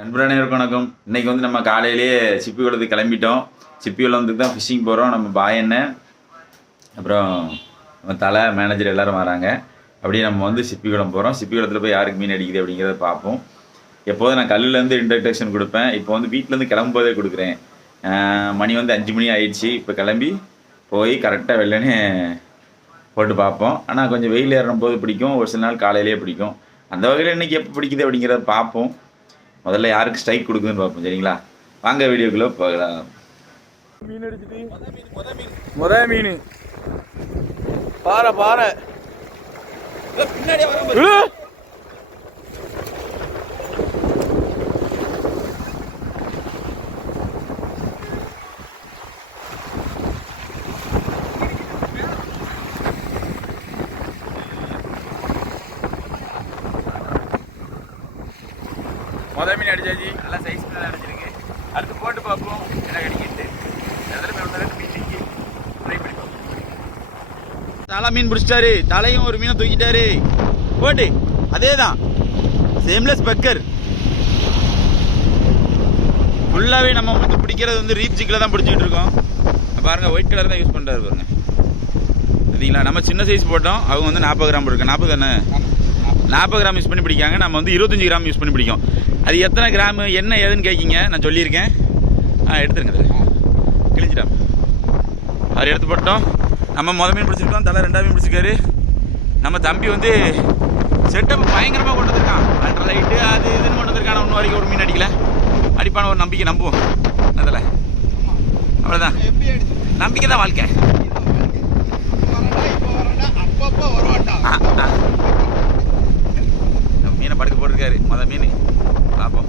நண்பரனைவருக்கு வணக்கம். இன்றைக்கி வந்து நம்ம காலையிலேயே சிப்பிக்குளத்துக்கு கிளம்பிட்டோம். சிப்பிக்குளத்துக்கு தான் ஃபிஷ்ஷிங் போகிறோம். நம்ம பாயண்ண அப்புறம் நம்ம தலை மேனேஜர் எல்லோரும் வராங்க. அப்படியே நம்ம வந்து சிப்பிக்குளம் போகிறோம். சிப்பிக்குளத்தில் போய் யாருக்கு மீன் அடிக்குது அப்படிங்கிறத பார்ப்போம். எப்போதும் நான் கல்லுலேருந்து இன்ட்ரடக்ஷன் கொடுப்பேன். இப்போ வந்து வீட்டிலேருந்து கிளம்பும்போதே கொடுக்குறேன். மணி வந்து 5 மணி ஆயிடுச்சு. இப்போ கிளம்பி போய் கரெக்டாக வெள்ளனே போட்டு பார்ப்போம். ஆனால் கொஞ்சம் வெயில் ஏறும் போது பிடிக்கும், ஒரு சில நாள் காலையிலேயே பிடிக்கும். அந்த வகையில் இன்றைக்கி எப்போ பிடிக்குது அப்படிங்கிறத பார்ப்போம். முதல்ல யாருக்கு ஸ்ட்ரைக் கொடுக்குதுன்னு பார்ப்போம். சரிங்களா, வாங்க வீடியோக்குள்ளே போகலாம். மீன் அடிச்சுட்டு முத மீன் பாறை பாறை பின்னாடி மொதல் மீன் அடிச்சாச்சு. நல்லா சைஸ் மீன் அடிச்சிருக்கு. அடுத்து போட்டு பார்ப்போம் என்ன கிடைக்கிட்டு. தலை மீன் பிடிச்சிட்டாரு. தலையும் ஒரு மீனை தூக்கிட்டாரு. போட்டு அதே தான் சேம்லெஸ் பெக்கர். ஃபுல்லாகவே நம்ம வந்து பிடிக்கிறது வந்து ரீப் ஜிக்கில் தான் பிடிச்சிக்கிட்டு இருக்கோம். பாருங்கள், ஒயிட் கலர் தான் யூஸ் பண்ணுறாரு பாருங்க. சரிங்களா, நம்ம சின்ன சைஸ் போட்டோம். அவங்க வந்து 40 கிராம் இருக்கு. 40 தானே, 40 கிராம் யூஸ் பண்ணி பிடிக்காங்க. நம்ம வந்து 25 கிராம் யூஸ் பண்ணி பிடிக்கும். அது எத்தனை கிராமு என்ன ஏதுன்னு கேட்கிங்க, நான் சொல்லியிருக்கேன். எடுத்துருங்க, அது கிழிஞ்சிட்டான். அவர் எடுத்து போட்டோம். நம்ம மொதல் மீன் பிடிச்சிருக்கோம். தலை 2ஆவது மீன் பிடிச்சிருக்காரு. நம்ம தம்பி வந்து செட்டப் பயங்கரமாக கொண்டு வந்திருக்கான். அண்டர் லைட்டு அது இதுன்னு கொண்டு வந்திருக்கான். இன்னும் வரைக்கும் ஒரு மீன் அடிக்கல. அடிப்பான ஒரு நம்பிக்கை, நம்புவோம். அதில் அவ்வளோதான், நம்பிக்கை தான் வாழ்க்கை. மீனை படுக்க போட்டிருக்காரு. மொதல் மீன் பார்ப்போம்.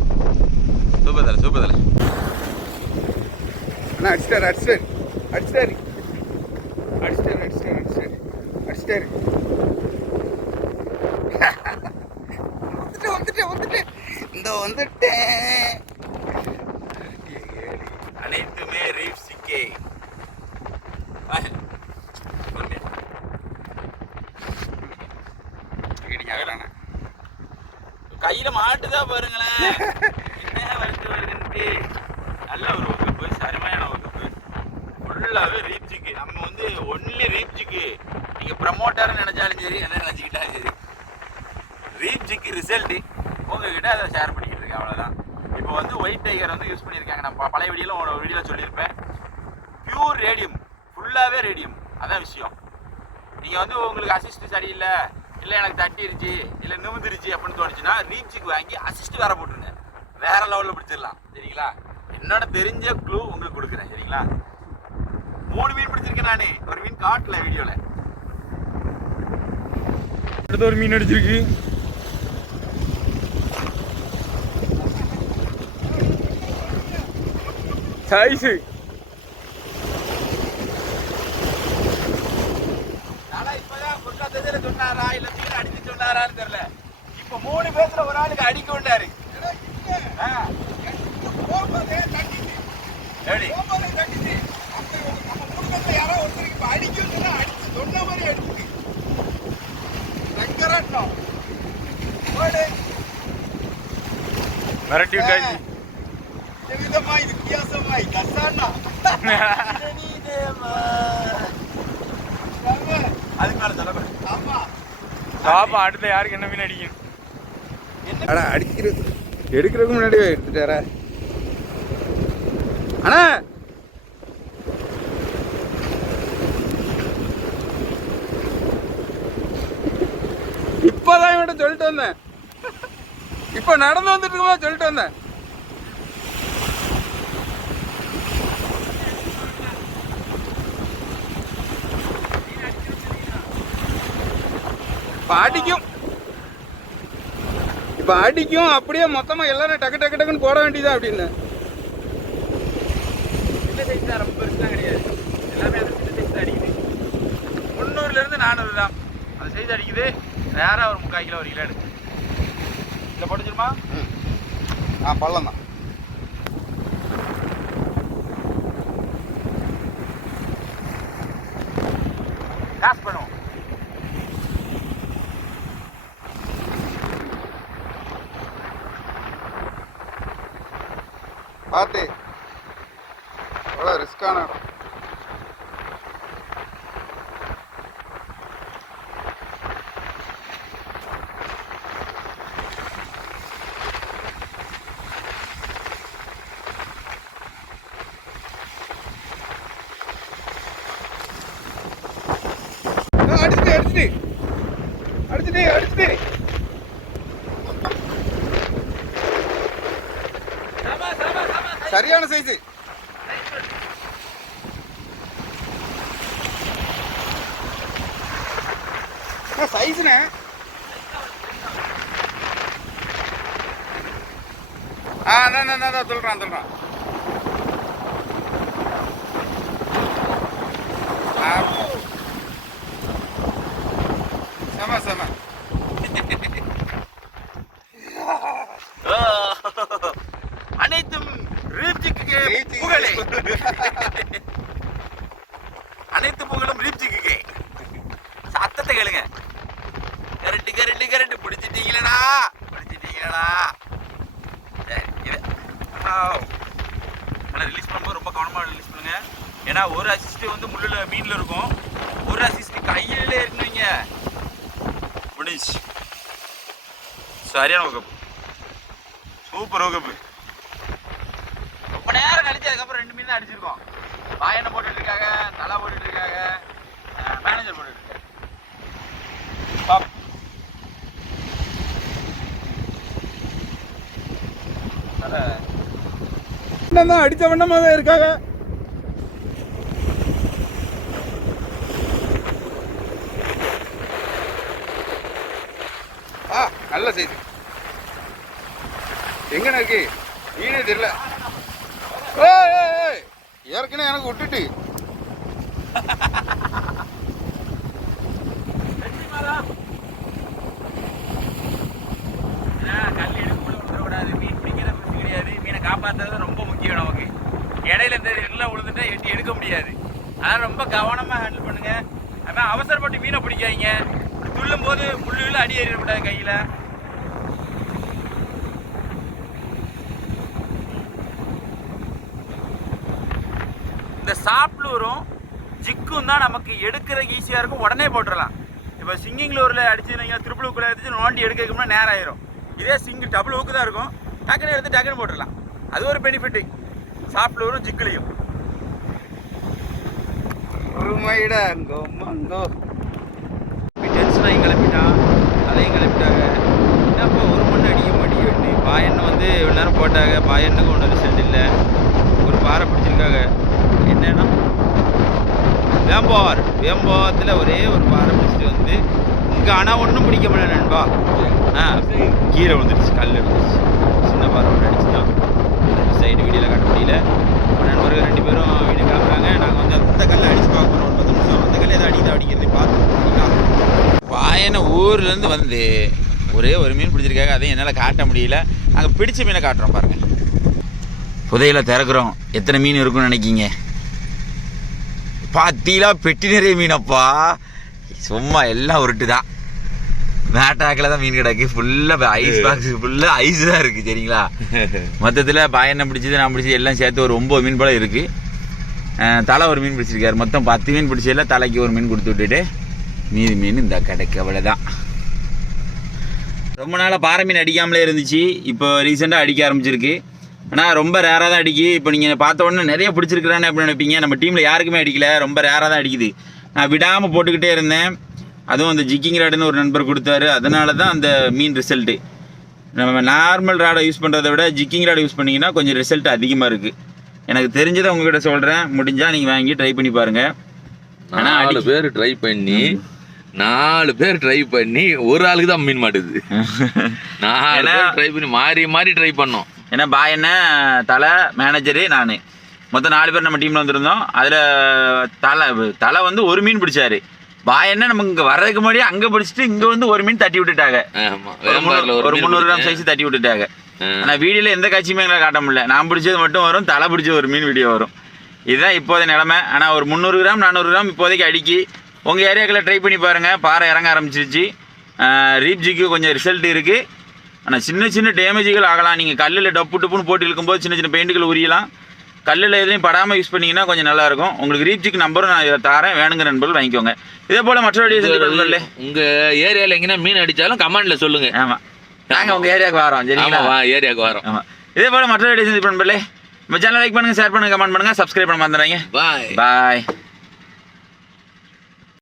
சூப்பர் தலை, சூப்பர் தலை. அடிச்சிட்டாரு அடிச்சிட்டாரு அடிச்சிட்டாரு அடிச்சிட்டாரு அடிச்சிட்டாரு அடிச்சிட்டாரு அடிச்சிட்டாரு. வந்துட்டேன் வந்துட்டேன் இந்த வந்துட்டேன். அனைத்துமே ரீப் சிக்கே. கையில மாட்டுதான் பாருங்களேன். என்ன வருது வருதுன்ட்டு. நல்ல ஒரு வகுப்பு, சரிமையான வகுப்பு. ஃபுல்லாகவே ரீப் ஜிக்கு. நம்ம வந்து ஒன்லி ரீப் ஜிக்கு. நீங்கள் ப்ரமோட்டர்னு நினச்சாலும் சரி, என்ன நினச்சிக்கிட்டாலும் சரி, ரீப் ஜிக்கு ரிசல்ட்டு உங்ககிட்ட அதை ஷேர் பண்ணிக்கிட்டு இருக்கேன். அவ்வளோதான். இப்போ வந்து ஒயிட் டைகர் வந்து யூஸ் பண்ணியிருக்காங்க. நான் பழைய வீடியோவில் சொல்லியிருப்பேன். பியூர் ரேடியம், ஃபுல்லாகவே ரேடியம். அதான் விஷயம். நீங்கள் வந்து உங்களுக்கு அசிஸ்ட் சரியில்லை, இல்லை எனக்கு தட்டிருச்சு, இல்லை நிமிந்துருச்சு அப்படின்னு தோணுச்சுன்னா ரீப்ஜிக்கு வாங்கி அசிஸ்ட் வேற போட்டுருங்க. வேற லெவலில் பிடிச்சிடலாம். சரிங்களா, என்னோட தெரிஞ்ச க்ளூ உங்களுக்கு கொடுக்குறேன். சரிங்களா, 3 மீன் பிடிச்சிருக்கேன் நானே. ஒரு மீன் காட்டல வீடியோவில். அடுத்த ஒரு மீன் அடிச்சிருக்கு. சைஸு சொன்னாரா இல்ல மீன் அடிச்சு சொன்னாரான்னு தெரியல. இப்ப 3 பேர்ல ஒரு ஆளுக்கு அடிக்க விட்டாரு. மிரட்டி விட்டாச்சு. வித்தியாசமாய் கசானா அதுக்கு மேல சொல்லக்கூடாது. ஆமா, பாப்பா அடுத்த யாருக்கு என்ன மீன் அடிக்கணும். அடா அடிக்கிறது எடுக்கிறதுக்கு முன்னாடி எடுத்துட்டாரா அண்ணா? இப்பதான் இவன்ட்ட சொல்லிட்டு வந்தேன். இப்ப நடந்து வந்துட்டு இருக்கும்போது சொல்லிட்டு வந்தேன். இப்ப அடிக்கும் அப்படியே மொத்தமா எல்லாரும் டக்கு டக்கு டக்குன்னு போட வேண்டியதா அப்படின்னு. சின்ன சைஸ் தான், ரொம்ப பெருசுலாம் கிடையாது. எல்லாமே அந்த சின்ன சைஸ் தான் அடிக்குது. 300 - 400 தான் அந்த சைஸ் அடிக்குது. நேராக ஒரு 3/4 கிலோ 1 கிலோ எடுக்கு. இல்லை போட்டுச்சுமா? பள்ளம் தான். காசு பண்ணுவோம். பார்த்து எவ்வளோ ரிஸ்கான இடம். அடிச்சுட்டு சரியான சைஸ். சைஸ்ண்ணே அதான் சொல்றான். செம அனைத்தும் ரீப்ஜிக்கு புகழே. அனைத்து புகழும் ரீப்ஜிக்கு. சத்தத்தை கேளுங்க. கரண்ட் பிடிச்சிட்டீங்களா? ரிலீஸ் பண்ணும்போது ரொம்ப கவனமாக ரிலீஸ் பண்ணுங்க. ஏன்னா ஒரு அசிஸ்ட் வந்து முள்ளில் மீனில் இருக்கும், ஒரு அசிஸ்ட் கையிலே இருக்குவீங்க. முடிஞ்சு சரியான வகுப்பு, சூப்பர் வகுப்பு. ரொம்ப நேரம் கழிச்சு அதுக்கப்புறம் 2 மீன் தான் அடிச்சிருக்கோம். பாயனை போட்டுட்டு இருக்காங்க, தலை போட்டுட்டு இருக்காங்க, மேனேஜர் போட்டுட்டு இருக்காங்க. அடிச்ச வண்ணமா தான் இருக்காங்க. நல்ல சைஸ். எங்கண்ணா இருக்கு மீனே தெரியல. ஏற்கனவே எனக்கு விட்டுட்டு மீன் பிடிக்கிறது கிடையாது, மீனை காப்பாற்றுறது ரொம்ப முக்கியம் நமக்கு. இடையில இந்த இதெல்லாம் விழுந்துட்டா எட்டி எடுக்க முடியாது. அதனால் ரொம்ப கவனமாக ஹேண்டில் பண்ணுங்க. அதான் அவசரப்பட்டு மீனை பிடிக்காதீங்க. துள்ளும் போது முள்ளுல அடி ஏறிடக்கூடாது கையில். இந்த சாப்ளூரும் ஜிக்கும் தான் நமக்கு எடுக்கிறதுக்கு ஈஸியாக இருக்கும், உடனே போட்டுடலாம். இப்போ சிங்கிங் லூரில் அடிச்சுருந்தீங்க, திருப்பி ஊக்கில் எடுத்து நோண்டி எடுக்கிறதுக்குன்னா நேரம் ஆயிரும். இதே சிங்கிள் டபுள் ஊக்கு தான் இருக்கும், டக்குன்னு எடுத்து டக்குன்னு போட்டுடலாம். அது ஒரு பெனிஃபிட்டு சாப்ளூரும் ஜிக்குலையும். டென்ஷனாகி கிளப்பிட்டான், அதையும் கிளப்பிட்டாங்க. என்னப்பா ஒரு மணி அடிக்க மாட்டேங்கிட்டு. பாயண்ணை வந்து இவ்வளோ நேரம் போட்டாங்க, பாயண்ணுக்கு ஒன்றும் ரிசல்ட் இல்லை. ஒரு பாறை பிடிச்சிருக்காங்க. என்னன்னா வேம்பாத்தில் ஒரே ஒரு பாறை பிடிச்சிட்டு வந்து இங்கே. ஆனால் ஒன்றும் பிடிக்க முடியல நண்பா. கீழே விழுந்துருச்சு, கல் விழுந்துருச்சு. சின்ன பாறை ஒன்று அடிச்சு தான் சைடு வீடியோவில் காட்ட முடியல. நண்பர்கள் 2 பேரும் வீடியோ கிளம்புறாங்க. நாங்கள் வந்து அந்த கல்லை அடிச்சு பார்க்க போகிறோம். ஒரு 10 நிமிஷம் அந்த கல்லை எதாவது அடிக்கிறது பார்த்து. பாயனை ஊர்லேருந்து வந்து ஒரே ஒரு மீன் பிடிச்சிருக்காங்க, அதையும் என்னால் காட்ட முடியல. நாங்கள் பிடிச்ச மீனை காட்டுறோம் பாருங்கள். புதையில திறக்கிறோம். எத்தனை மீன் இருக்குன்னு நினைக்கிங்க? பாத்தீங்களா, பெட்டி நிறைய மீனப்பா. சும்மா எல்லாம் உருட்டு தான். மேட்டாக்கில் தான் மீன் கிடக்கு. ஃபுல்லாக ஐஸ் பாக்ஸ் ஃபுல்லாக ஐஸ் தான் இருக்குது சரிங்களா. மொத்தத்தில் பாயண்ணை பிடிச்சது, நான் பிடிச்சது எல்லாம் சேர்த்து ஒரு 9 மீன் போல் இருக்குது. தலை ஒரு மீன் பிடிச்சிருக்காரு. மொத்தம் 10 மீன் பிடிச்சதில்ல. தலைக்கு ஒரு மீன் கொடுத்து விட்டுட்டு மீதி மீன் இந்த கிடைக்கு, அவ்வளோதான். ரொம்ப நாளாக பாறை மீன் அடிக்காமலே இருந்துச்சு, இப்போ ரீசெண்டாக அடிக்க ஆரம்பிச்சிருக்கு. ஆனால் ரொம்ப ரேராக தான் அடிக்கி. இப்போ நீங்கள் பார்த்த உடனே நிறைய பிடிச்சிருக்கிறானே அப்படின்னு நினைப்பீங்க. நம்ம டீமில் யாருக்குமே அடிக்கல, ரொம்ப ரேராக தான் அடிக்குது. நான் விடாமல் போட்டுக்கிட்டே இருந்தேன். அதுவும் அந்த ஜிக்கிங் ராடுன்னு ஒரு நண்பர் கொடுத்தாரு, அதனால தான் அந்த மீன் ரிசல்ட்டு. நம்ம நார்மல் ராடை யூஸ் பண்ணுறதை விட ஜிக்கிங் ராடை யூஸ் பண்ணிங்கன்னா கொஞ்சம் ரிசல்ட் அதிகமாக இருக்குது. எனக்கு தெரிஞ்சதை உங்ககிட்ட சொல்கிறேன், முடிஞ்சால் நீங்கள் வாங்கி ட்ரை பண்ணி பாருங்கள். ஆனால் 4 பேர் ட்ரை பண்ணி ஒரு ஆளுக்கு தான் மீன் மாட்டுது. 4 பேர் ட்ரை பண்ணி மாறி ட்ரை பண்ணோம். ஏன்னா பாயண்ண, தலை, மேனேஜரு, நான் மொத்தம் 4 பேர் நம்ம டீமில் வந்துருந்தோம். அதில் தலை வந்து ஒரு மீன் பிடிச்சாரு. பாயண்ண நமக்கு இங்கே வர்றதுக்கு முன்னாடியே அங்கே பிடிச்சிட்டு இங்கே வந்து ஒரு மீன் தட்டி விட்டுட்டாங்க. ஒரு 300 கிராம் சைஸ் தட்டி விட்டுட்டாங்க. ஆனால் வீடியோவில் எந்த காட்சியுமே எங்களை காட்ட முடியல. நான் பிடிச்சது மட்டும் வரும், தலை பிடிச்ச ஒரு மீன் வீடியோ வரும். இதுதான் இப்போதைய நிலமை. ஆனால் ஒரு 300 கிராம் 400 கிராம் இப்போதைக்கு அடிக்கி. உங்கள் ஏரியாக்களில் ட்ரை பண்ணி பாருங்கள். பாறை இறங்க ஆரம்பிச்சிருச்சு. ரீப்ஜிக்கு கொஞ்சம் ரிசல்ட் இருக்குது. ஆனால் சின்ன சின்ன டேமேஜுகள் ஆகலாம். நீங்கள் கல்லில் டப்பு டப்புன்னு போட்டு இழுக்கும்போது சின்ன சின்ன பெயிண்ட்டுகள் உரியலாம். கல்லில் எதுலையும் படாமல் யூஸ் பண்ணிங்கன்னா கொஞ்சம் நல்லாயிருக்கும். உங்களுக்கு ரீப்ஜிக் நம்பரும் நான் இதில் தரேன், வேணுங்கிற நண்பர்கள் வாங்கிக்கோங்க. இதே போல் மற்ற வீடியோ செஞ்சு உங்கள் ஏரியாவில் எங்கன்னா மீன் அடித்தாலும் கமெண்டில் சொல்லுங்கள். ஆமாம், நாங்கள் உங்கள் ஏரியாவுக்கு வரோம். சரிங்களா? ஏரியாவுக்கு வரோம். ஆமாம், இதே போல் மற்ற வீடியோ செஞ்சு நண்பர்களே நம்ம சேனல் லைக் பண்ணுங்கள், ஷேர் பண்ணுங்கள், கமெண்ட் பண்ணுங்கள், சப்ஸ்கிரைப் பண்ண மறந்துடுறீங்க. பாய் பாய்.